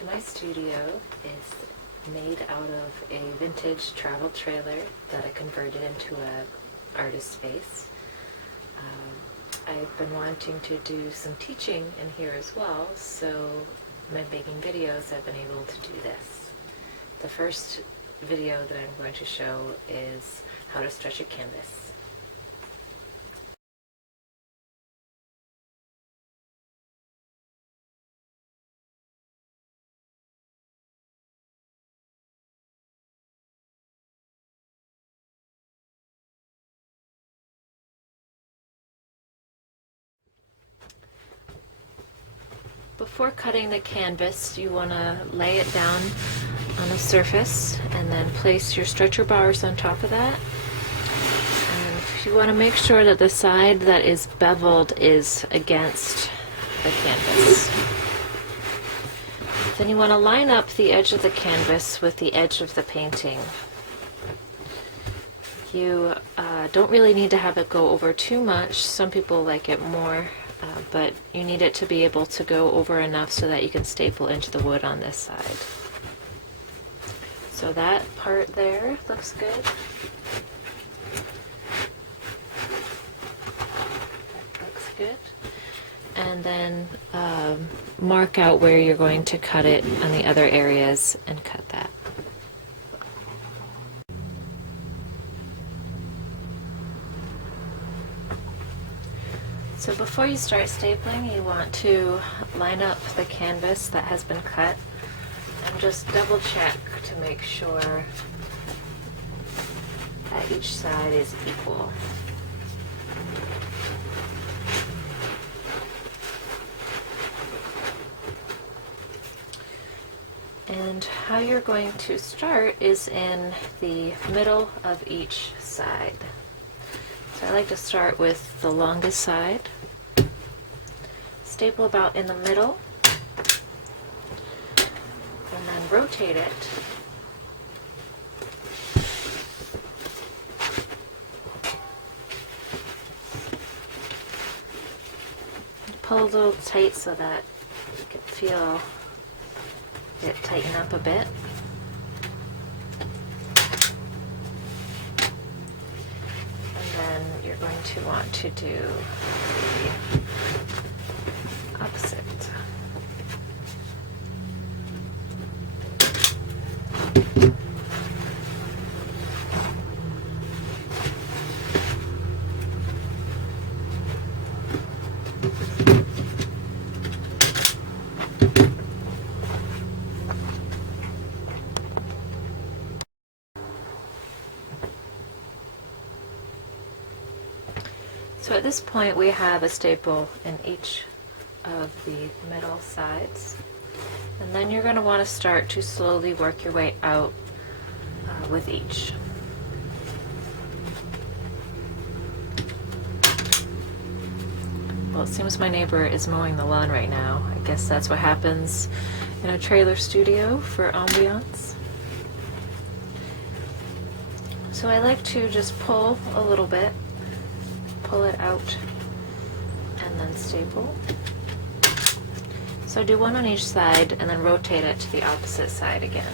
to my studio. Is made out of a vintage travel trailer that I converted into an artist space. I've been wanting to do some teaching in here as well, so when I'm making videos I've been able to do this. The first video that I'm going to show is how to stretch a canvas. Before cutting the canvas, you want to lay it down on a surface and then place your stretcher bars on top of that. And you want to make sure that the side that is beveled is against the canvas. Then you want to line up the edge of the canvas with the edge of the painting. You don't really need to have it go over too much. Some people like it more. But you need it to be able to go over enough so that you can staple into the wood on this side. So that part there looks good. Looks good. And then mark out where you're going to cut it on the other areas and cut that. So before you start stapling, you want to line up the canvas that has been cut and just double check to make sure that each side is equal. And how you're going to start is in the middle of each side. So I like to start with the longest side, staple about in the middle, and then rotate it. Pull a little tight so that you can feel it tighten up a bit. Then you're going to want to do the opposite. So at this point we have a staple in each of the middle sides, and then you're going to want to start to slowly work your way out with each. Well, it seems my neighbor is mowing the lawn right now. I guess that's what happens in a trailer studio for ambiance. So I like to just pull a little bit. Pull it out and then staple. So do one on each side and then rotate it to the opposite side again.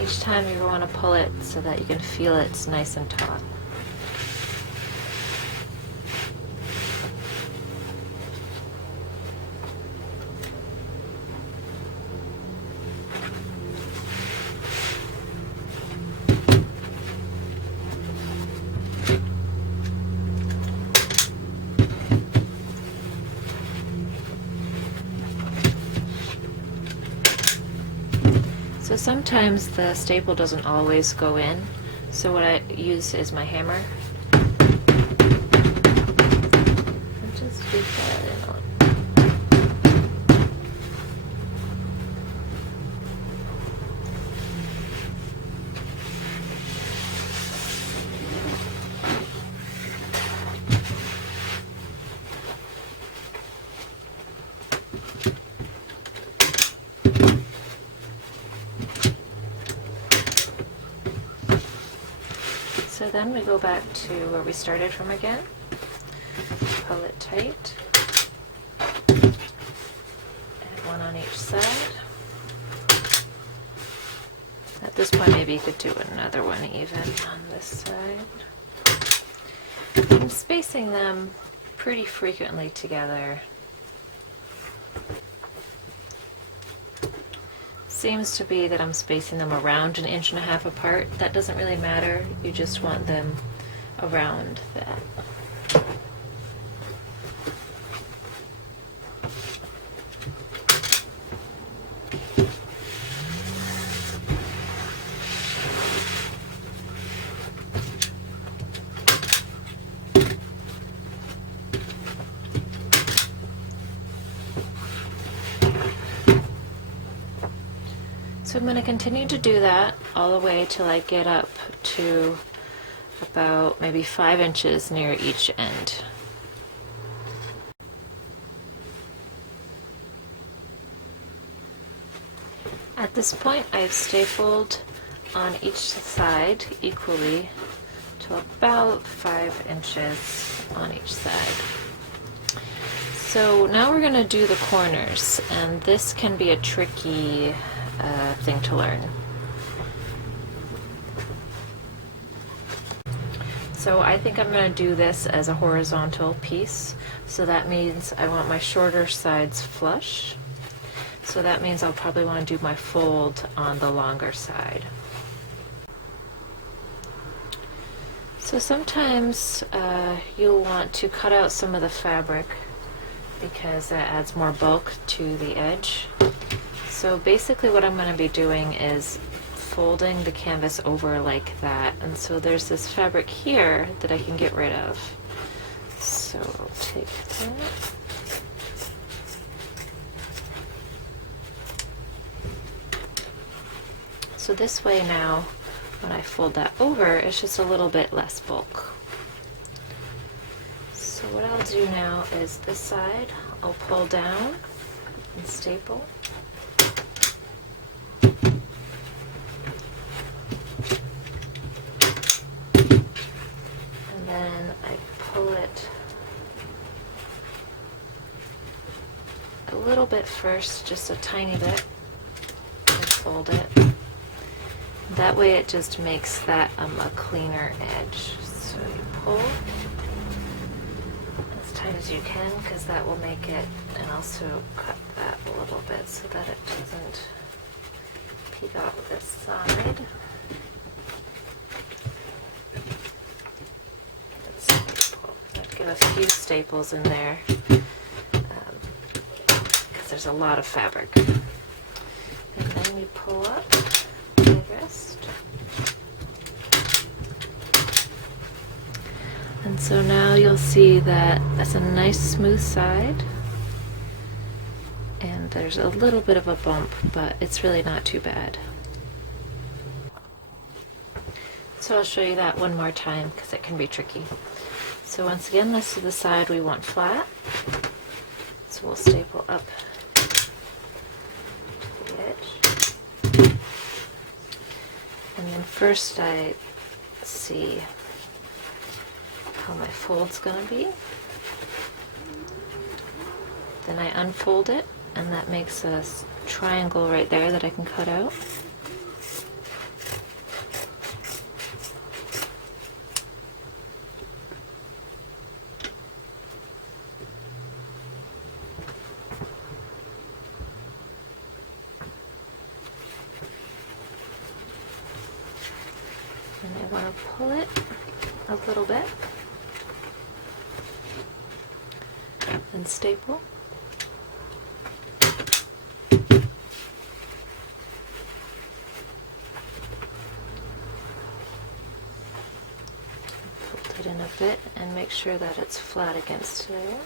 Each time you want to pull it so that you can feel it's nice and taut. So sometimes the staple doesn't always go in, so what I use is my hammer. And just beat that in on. So then we go back to where we started from again. Pull it tight. Add one on each side. At this point, maybe you could do another one even on this side. I'm spacing them pretty frequently together. Seems to be that I'm spacing them around 1.5 inches apart. That doesn't really matter. You just want them around that. So I'm going to continue to do that all the way till I get up to about maybe 5 inches near each end. At this point, I've stapled on each side equally to about 5 inches on each side. So now we're going to do the corners, and this can be a tricky thing to learn. So I think I'm going to do this as a horizontal piece. So that means I want my shorter sides flush. So that means I'll probably want to do my fold on the longer side. So sometimes you'll want to cut out some of the fabric because that adds more bulk to the edge. So basically what I'm going to be doing is folding the canvas over like that, and so there's this fabric here that I can get rid of. So I'll take that. So this way now, when I fold that over, it's just a little bit less bulk. So what I'll do now is this side, I'll pull down and staple. And then I pull it a little bit first, just a tiny bit, and fold it. That way it just makes that a cleaner edge. So you pull as tight as you can, because that will make it, and also cut that a little bit so that it doesn't peek out this side. Let's staple. I'd give a few staples in there because there's a lot of fabric. And then we pull up the wrist. And so now you'll see that that's a nice smooth side, and there's a little bit of a bump, but it's really not too bad. So I'll show you that one more time because it can be tricky. So once again, this is the side we want flat. So we'll staple up to the edge. And then first I see how my fold's going to be. Then I unfold it, and that makes a triangle right there that I can cut out. And I want to pull it a little bit and staple. Fold it in a bit and make sure that it's flat against there.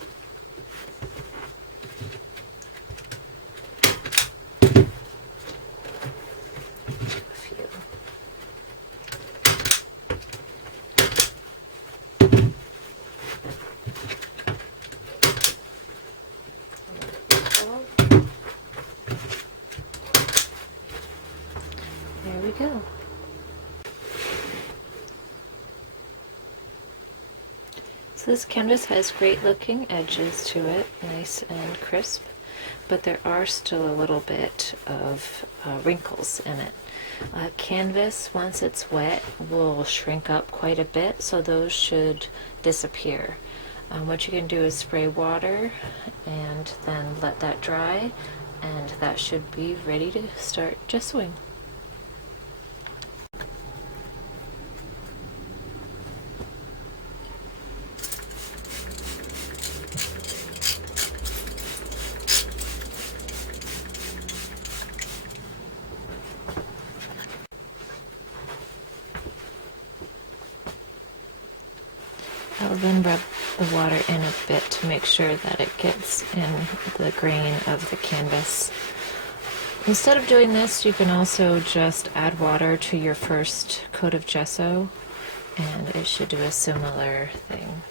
There we go. So this canvas has great looking edges to it, nice and crisp, but there are still a little bit of wrinkles in it. Canvas, once it's wet, will shrink up quite a bit, so those should disappear. What you can do is spray water and then let that dry, and that should be ready to start gessoing. I'll then rub the water in a bit to make sure that it gets in the grain of the canvas. Instead of doing this, you can also just add water to your first coat of gesso, and it should do a similar thing.